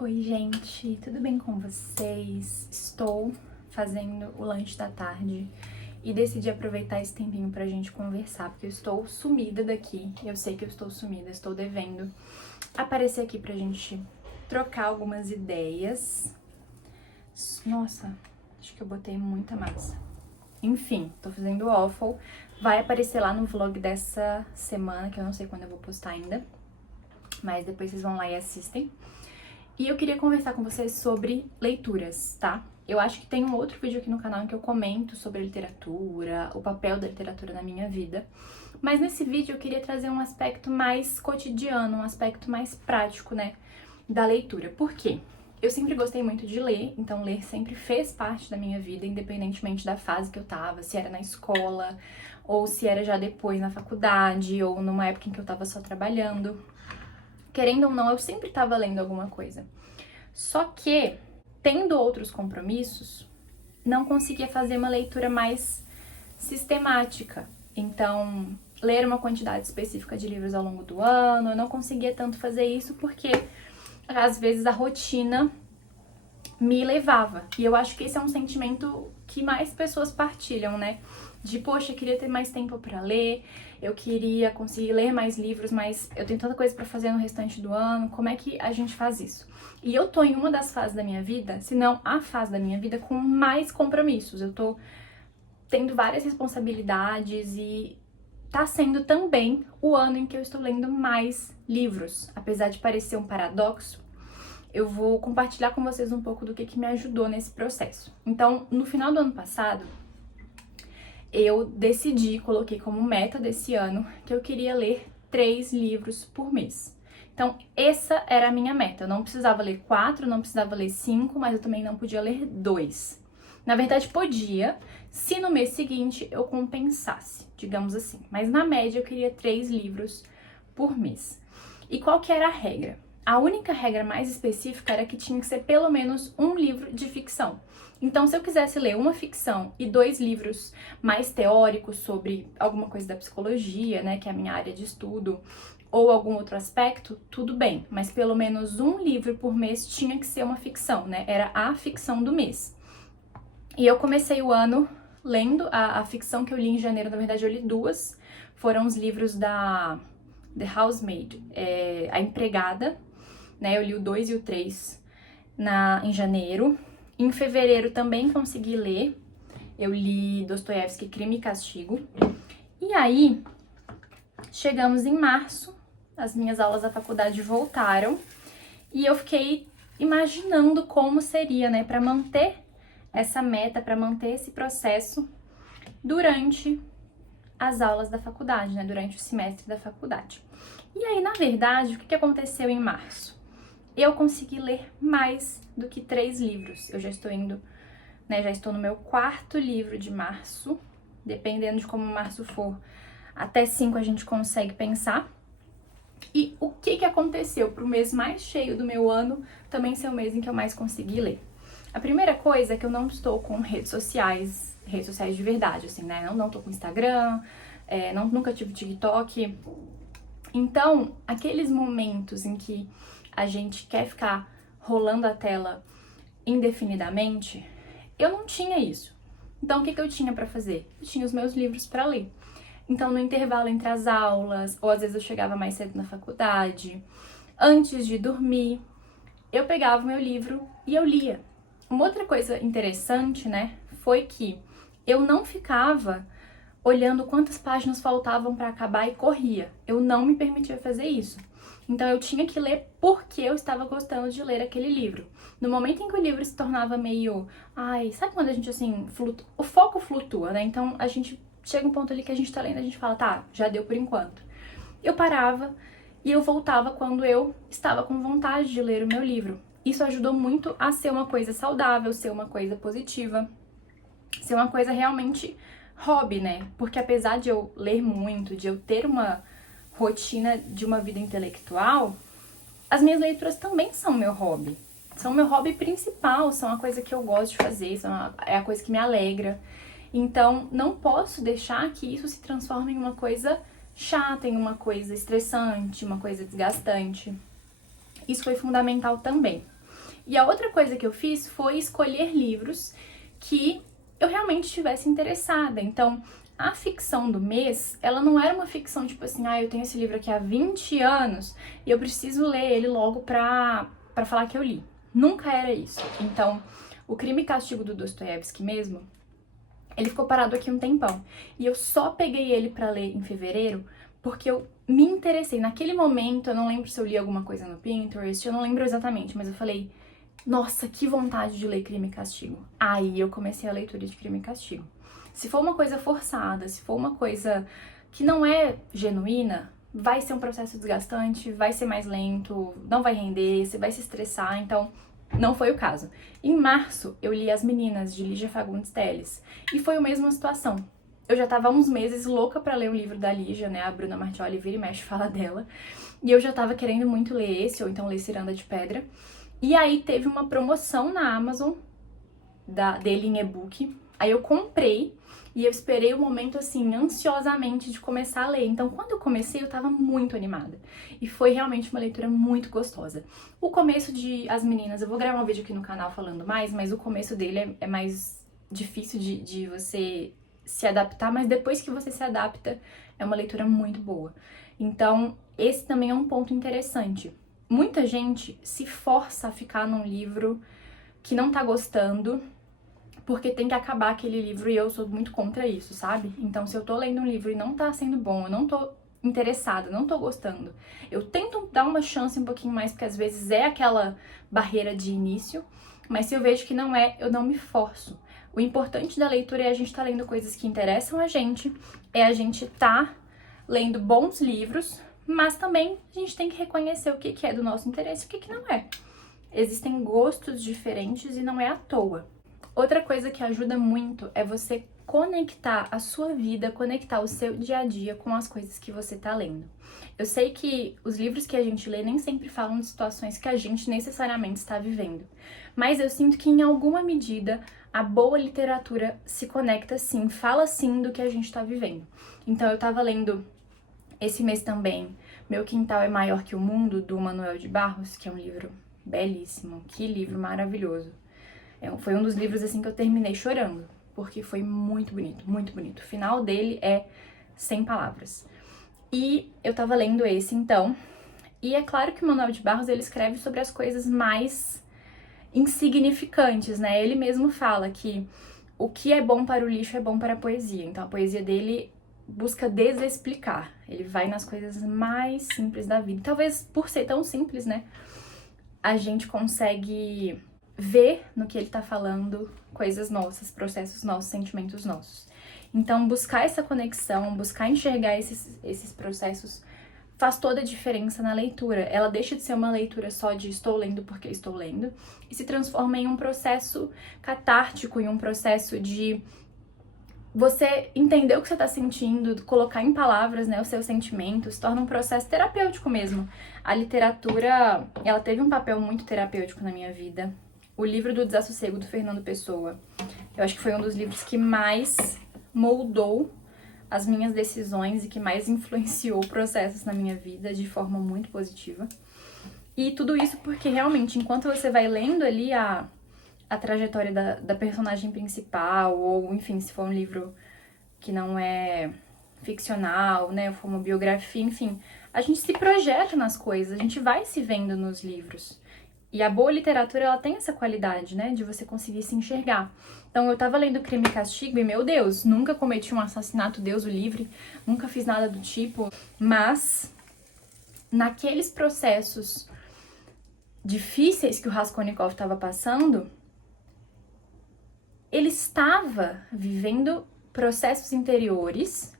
Oi, gente, tudo bem com vocês? Estou fazendo o lanche da tarde e decidi aproveitar esse tempinho pra gente conversar, porque eu estou sumida daqui. Eu sei que eu estou sumida, estou devendo aparecer aqui pra gente trocar algumas ideias. Nossa, acho que eu botei muita massa. Enfim, tô fazendo waffle. Vai aparecer lá no vlog dessa semana, que eu não sei quando eu vou postar ainda, mas depois vocês vão lá e assistem. E eu queria conversar com vocês sobre leituras, tá? Eu acho que tem um outro vídeo aqui no canal em que eu comento sobre literatura, o papel da literatura na minha vida. Mas nesse vídeo eu queria trazer um aspecto mais cotidiano, um aspecto mais prático, né, da leitura. Por quê? Eu sempre gostei muito de ler, então ler sempre fez parte da minha vida, independentemente da fase que eu tava, se era na escola, ou se era já depois na faculdade, ou numa época em que eu tava só trabalhando. Querendo ou não, eu sempre estava lendo alguma coisa. Só que, tendo outros compromissos, não conseguia fazer uma leitura mais sistemática. Então, ler uma quantidade específica de livros ao longo do ano, eu não conseguia tanto fazer isso porque, às vezes, a rotina me levava. E eu acho que esse é um sentimento que mais pessoas partilham, né? De, poxa, eu queria ter mais tempo pra ler, eu queria conseguir ler mais livros, mas eu tenho tanta coisa pra fazer no restante do ano, como é que a gente faz isso? E eu tô em uma das fases da minha vida, se não a fase da minha vida, com mais compromissos. Eu tô tendo várias responsabilidades e tá sendo também o ano em que eu estou lendo mais livros. Apesar de parecer um paradoxo, eu vou compartilhar com vocês um pouco do que me ajudou nesse processo. Então, no final do ano passado, eu decidi, coloquei como meta desse ano, que eu queria ler 3 livros por mês. Então, essa era a minha meta. Eu não precisava ler 4, não precisava ler 5, mas eu também não podia ler 2. Na verdade, podia, se no mês seguinte eu compensasse, digamos assim. Mas na média eu queria 3 livros por mês. E qual que era a regra? A única regra mais específica era que tinha que ser pelo menos um livro de ficção. Então, se eu quisesse ler uma ficção e 2 livros mais teóricos sobre alguma coisa da psicologia, né, que é a minha área de estudo, ou algum outro aspecto, tudo bem. Mas pelo menos um livro por mês tinha que ser uma ficção, né? Era a ficção do mês. E eu comecei o ano lendo a ficção que eu li em janeiro. Na verdade, eu li 2. Foram os livros da The Housemaid, A Empregada, né? Eu li o 2 e o 3 em janeiro. Em fevereiro também consegui ler. Eu li Dostoiévski, Crime e Castigo. E aí, chegamos em março, as minhas aulas da faculdade voltaram e eu fiquei imaginando como seria, né, para manter essa meta, para manter esse processo durante as aulas da faculdade, né, durante o semestre da faculdade. E aí, na verdade, o que aconteceu em março? Eu consegui ler mais do que 3 livros. Eu já estou indo, né, já estou no meu 4º livro de março, dependendo de como março for, até 5 a gente consegue pensar. E o que aconteceu para o mês mais cheio do meu ano também ser o mês em que eu mais consegui ler? A primeira coisa é que eu não estou com redes sociais de verdade, assim, né? Eu não tô com Instagram, nunca tive TikTok. Então, aqueles momentos em que a gente quer ficar rolando a tela indefinidamente, eu não tinha isso. Então, o que eu tinha pra fazer? Eu tinha os meus livros pra ler. Então, no intervalo entre as aulas, ou às vezes eu chegava mais cedo na faculdade, antes de dormir, eu pegava o meu livro e eu lia. Uma outra coisa interessante, né, foi que eu não ficava olhando quantas páginas faltavam para acabar e corria. Eu não me permitia fazer isso. Então eu tinha que ler porque eu estava gostando de ler aquele livro. No momento em que o livro se tornava meio... Ai, sabe quando a gente, assim, o foco flutua, né? Então a gente chega um ponto ali que a gente tá lendo, a gente fala, tá, já deu por enquanto. Eu parava e eu voltava quando eu estava com vontade de ler o meu livro. Isso ajudou muito a ser uma coisa saudável, ser uma coisa positiva, ser uma coisa realmente hobby, né? Porque apesar de eu ler muito, de eu ter uma rotina de uma vida intelectual, as minhas leituras também são meu hobby. São meu hobby principal, são a coisa que eu gosto de fazer, é a coisa que me alegra. Então, não posso deixar que isso se transforme em uma coisa chata, em uma coisa estressante, uma coisa desgastante. Isso foi fundamental também. E a outra coisa que eu fiz foi escolher livros que eu realmente estivesse interessada. Então, a ficção do mês, ela não era uma ficção tipo assim, eu tenho esse livro aqui há 20 anos e eu preciso ler ele logo pra falar que eu li. Nunca era isso. Então, o Crime e Castigo do Dostoiévski mesmo, ele ficou parado aqui um tempão. E eu só peguei ele pra ler em fevereiro porque eu me interessei. Naquele momento, eu não lembro se eu li alguma coisa no Pinterest, eu não lembro exatamente, mas eu falei, nossa, que vontade de ler Crime e Castigo. Aí eu comecei a leitura de Crime e Castigo. Se for uma coisa forçada, se for uma coisa que não é genuína, vai ser um processo desgastante, vai ser mais lento, não vai render, você vai se estressar, então não foi o caso. Em março, eu li As Meninas, de Lígia Fagundes Telles, e foi a mesma situação. Eu já tava há uns meses louca pra ler o livro da Lígia, né, a Bruna Martioli vira e mexe fala dela, e eu já tava querendo muito ler esse, ou então ler Ciranda de Pedra, e aí teve uma promoção na Amazon dele em e-book, aí eu comprei, e eu esperei o momento, assim, ansiosamente de começar a ler. Então, quando eu comecei, eu tava muito animada. E foi realmente uma leitura muito gostosa. O começo de As Meninas, eu vou gravar um vídeo aqui no canal falando mais, mas o começo dele é mais difícil de você se adaptar, mas depois que você se adapta, é uma leitura muito boa. Então, esse também é um ponto interessante. Muita gente se força a ficar num livro que não tá gostando, porque tem que acabar aquele livro e eu sou muito contra isso, sabe? Então, se eu tô lendo um livro e não tá sendo bom, eu não tô interessada, não tô gostando, eu tento dar uma chance um pouquinho mais, porque às vezes é aquela barreira de início, mas se eu vejo que não é, eu não me forço. O importante da leitura é a gente tá lendo coisas que interessam a gente, é a gente tá lendo bons livros, mas também a gente tem que reconhecer o que é do nosso interesse e o que não é. Existem gostos diferentes e não é à toa. Outra coisa que ajuda muito é você conectar a sua vida, conectar o seu dia a dia com as coisas que você tá lendo. Eu sei que os livros que a gente lê nem sempre falam de situações que a gente necessariamente está vivendo, mas eu sinto que em alguma medida a boa literatura se conecta sim, fala sim do que a gente tá vivendo. Então eu tava lendo esse mês também Meu Quintal é Maior que o Mundo, do Manuel de Barros, que é um livro belíssimo, que livro maravilhoso. Foi um dos livros assim que eu terminei chorando, porque foi muito bonito, muito bonito. O final dele é sem palavras. E eu tava lendo esse então, e é claro que o Manuel de Barros ele escreve sobre as coisas mais insignificantes, né? Ele mesmo fala que o que é bom para o lixo é bom para a poesia. Então a poesia dele busca desexplicar. Ele vai nas coisas mais simples da vida. Talvez por ser tão simples, né? A gente consegue ver no que ele tá falando coisas nossas, processos nossos, sentimentos nossos. Então, buscar essa conexão, buscar enxergar esses processos faz toda a diferença na leitura. Ela deixa de ser uma leitura só de estou lendo porque estou lendo e se transforma em um processo catártico, em um processo de você entender o que você tá sentindo, colocar em palavras, né, os seus sentimentos, se torna um processo terapêutico mesmo. A literatura, ela teve um papel muito terapêutico na minha vida. O livro do Desassossego, do Fernando Pessoa, eu acho que foi um dos livros que mais moldou as minhas decisões e que mais influenciou processos na minha vida de forma muito positiva. E tudo isso porque realmente, enquanto você vai lendo ali a trajetória da personagem principal, ou enfim, se for um livro que não é ficcional, né, ou for uma biografia, enfim, a gente se projeta nas coisas, a gente vai se vendo nos livros. E a boa literatura, ela tem essa qualidade, né, de você conseguir se enxergar. Então, eu tava lendo Crime e Castigo e, meu Deus, nunca cometi um assassinato, Deus o livre, nunca fiz nada do tipo, mas naqueles processos difíceis que o Raskolnikov estava passando, ele estava vivendo processos interiores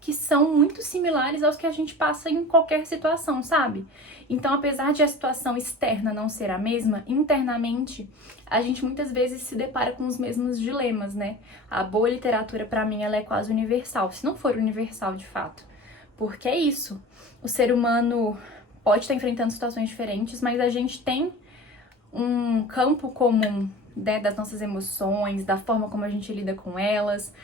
que são muito similares aos que a gente passa em qualquer situação, sabe? Então, apesar de a situação externa não ser a mesma, internamente, a gente muitas vezes se depara com os mesmos dilemas, né? A boa literatura, pra mim, ela é quase universal, se não for universal de fato. Porque é isso, o ser humano pode estar enfrentando situações diferentes, mas a gente tem um campo comum, né, das nossas emoções, da forma como a gente lida com elas.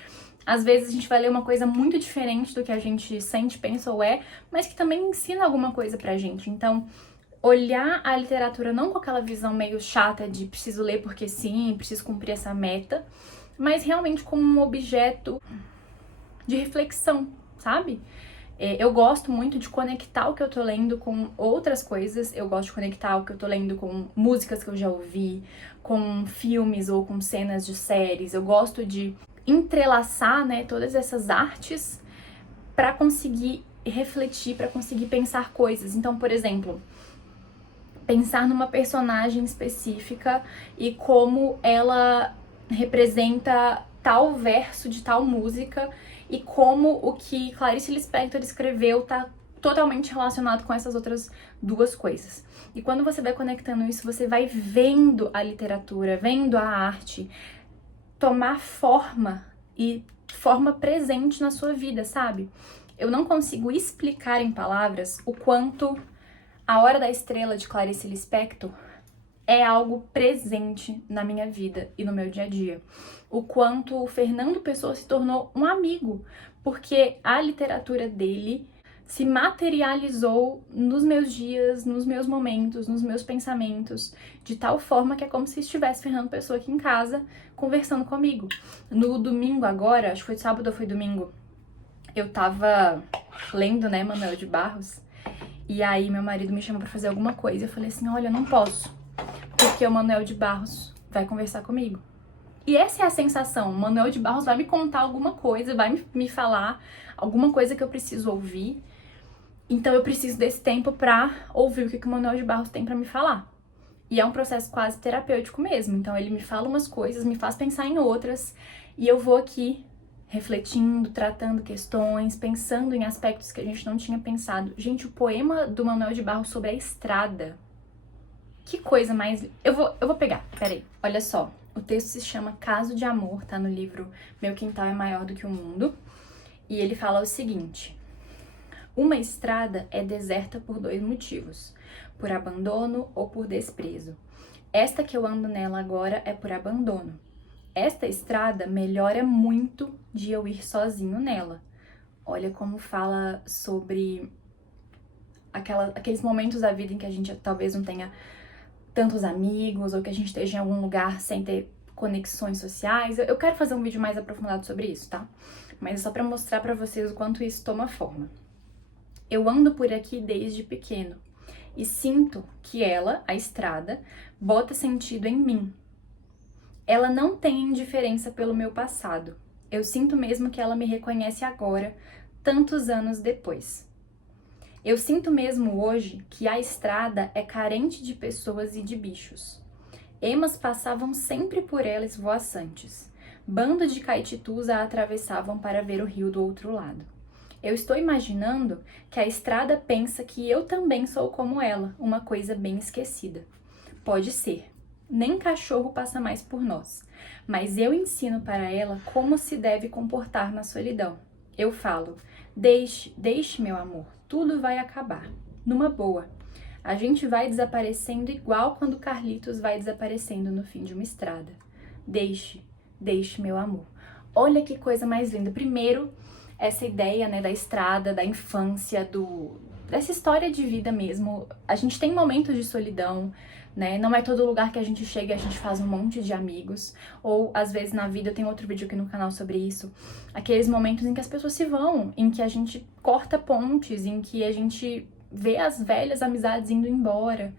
Às vezes a gente vai ler uma coisa muito diferente do que a gente sente, pensa ou é, mas que também ensina alguma coisa pra gente. Então, olhar a literatura não com aquela visão meio chata de preciso ler porque sim, preciso cumprir essa meta, mas realmente como um objeto de reflexão, sabe? Eu gosto muito de conectar o que eu tô lendo com outras coisas, eu gosto de conectar o que eu tô lendo com músicas que eu já ouvi, com filmes ou com cenas de séries, eu gosto de entrelaçar, né, todas essas artes para conseguir refletir, para conseguir pensar coisas. Então, por exemplo, pensar numa personagem específica e como ela representa tal verso de tal música e como o que Clarice Lispector escreveu tá totalmente relacionado com essas outras duas coisas. E quando você vai conectando isso, você vai vendo a literatura, vendo a arte tomar forma e forma presente na sua vida, sabe? Eu não consigo explicar em palavras o quanto A Hora da Estrela de Clarice Lispector é algo presente na minha vida e no meu dia a dia. O quanto o Fernando Pessoa se tornou um amigo, porque a literatura dele se materializou nos meus dias, nos meus momentos, nos meus pensamentos, de tal forma que é como se estivesse Fernando Pessoa aqui em casa conversando comigo. No domingo agora, acho que foi sábado ou foi domingo, eu tava lendo, né, Manuel de Barros, e aí meu marido me chamou pra fazer alguma coisa. Eu falei assim, olha, eu não posso, porque o Manuel de Barros vai conversar comigo. E essa é a sensação, o Manuel de Barros vai me contar alguma coisa, vai me falar alguma coisa que eu preciso ouvir. Então eu preciso desse tempo pra ouvir o que o Manuel de Barros tem pra me falar. E é um processo quase terapêutico mesmo. Então ele me fala umas coisas, me faz pensar em outras, e eu vou aqui refletindo, tratando questões, pensando em aspectos que a gente não tinha pensado. Gente, o poema do Manuel de Barros sobre a estrada. Que coisa mais... Eu vou pegar, peraí. Olha só, o texto se chama Caso de Amor, tá no livro Meu Quintal é Maior do que o Mundo. E ele fala o seguinte: uma estrada é deserta por dois motivos, por abandono ou por desprezo. Esta que eu ando nela agora é por abandono. Esta estrada melhora muito de eu ir sozinho nela. Olha como fala sobre aqueles momentos da vida em que a gente talvez não tenha tantos amigos, ou que a gente esteja em algum lugar sem ter conexões sociais. Eu quero fazer um vídeo mais aprofundado sobre isso, tá? Mas é só pra mostrar pra vocês o quanto isso toma forma. Eu ando por aqui desde pequeno e sinto que ela, a estrada, bota sentido em mim. Ela não tem indiferença pelo meu passado. Eu sinto mesmo que ela me reconhece agora, tantos anos depois. Eu sinto mesmo hoje que a estrada é carente de pessoas e de bichos. Emas passavam sempre por ela esvoaçantes. Bando de caititus a atravessavam para ver o rio do outro lado. Eu estou imaginando que a estrada pensa que eu também sou como ela, uma coisa bem esquecida. Pode ser. Nem cachorro passa mais por nós. Mas eu ensino para ela como se deve comportar na solidão. Eu falo, deixe, meu amor, tudo vai acabar. Numa boa. A gente vai desaparecendo igual quando Carlitos vai desaparecendo no fim de uma estrada. Deixe, meu amor. Olha que coisa mais linda. Primeiro, essa ideia, né, da estrada, da infância, dessa história de vida mesmo. A gente tem momentos de solidão, né? Não é todo lugar que a gente chega e a gente faz um monte de amigos. Ou, às vezes, na vida, eu tenho outro vídeo aqui no canal sobre isso. Aqueles momentos em que as pessoas se vão, em que a gente corta pontes, em que a gente vê as velhas amizades indo embora.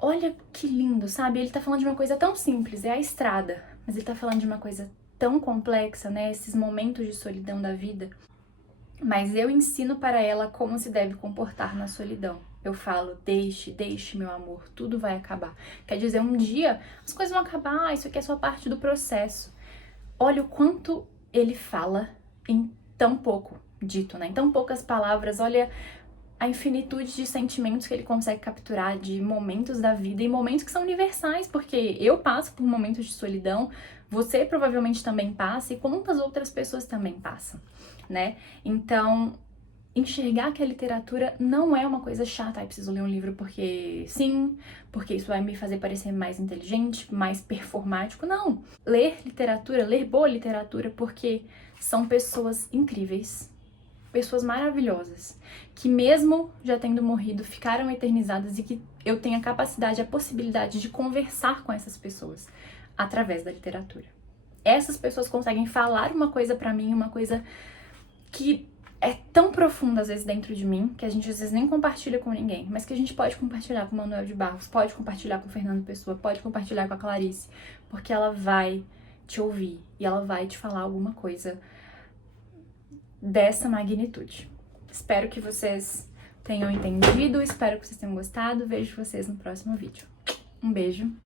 Olha que lindo, sabe? Ele tá falando de uma coisa tão simples, é a estrada. Mas ele tá falando de uma coisa tão complexa, né? Esses momentos de solidão da vida. Mas eu ensino para ela como se deve comportar na solidão. Eu falo, deixe, meu amor, tudo vai acabar. Quer dizer, um dia as coisas vão acabar, isso aqui é só parte do processo. Olha o quanto ele fala em tão pouco dito, né? Em tão poucas palavras, olha a infinitude de sentimentos que ele consegue capturar, de momentos da vida e momentos que são universais, porque eu passo por momentos de solidão, você provavelmente também passa e quantas outras pessoas também passam, né? Então, enxergar que a literatura não é uma coisa chata, eu preciso ler um livro porque sim, porque isso vai me fazer parecer mais inteligente, mais performático. Não! Ler literatura, ler boa literatura, porque são pessoas incríveis pessoas maravilhosas, que mesmo já tendo morrido, ficaram eternizadas e que eu tenho a capacidade, a possibilidade de conversar com essas pessoas através da literatura. Essas pessoas conseguem falar uma coisa pra mim, uma coisa que é tão profunda às vezes dentro de mim, que a gente às vezes nem compartilha com ninguém, mas que a gente pode compartilhar com o Manuel de Barros, pode compartilhar com o Fernando Pessoa, pode compartilhar com a Clarice, porque ela vai te ouvir e ela vai te falar alguma coisa dessa magnitude. Espero que vocês tenham entendido, espero que vocês tenham gostado, vejo vocês no próximo vídeo. Um beijo!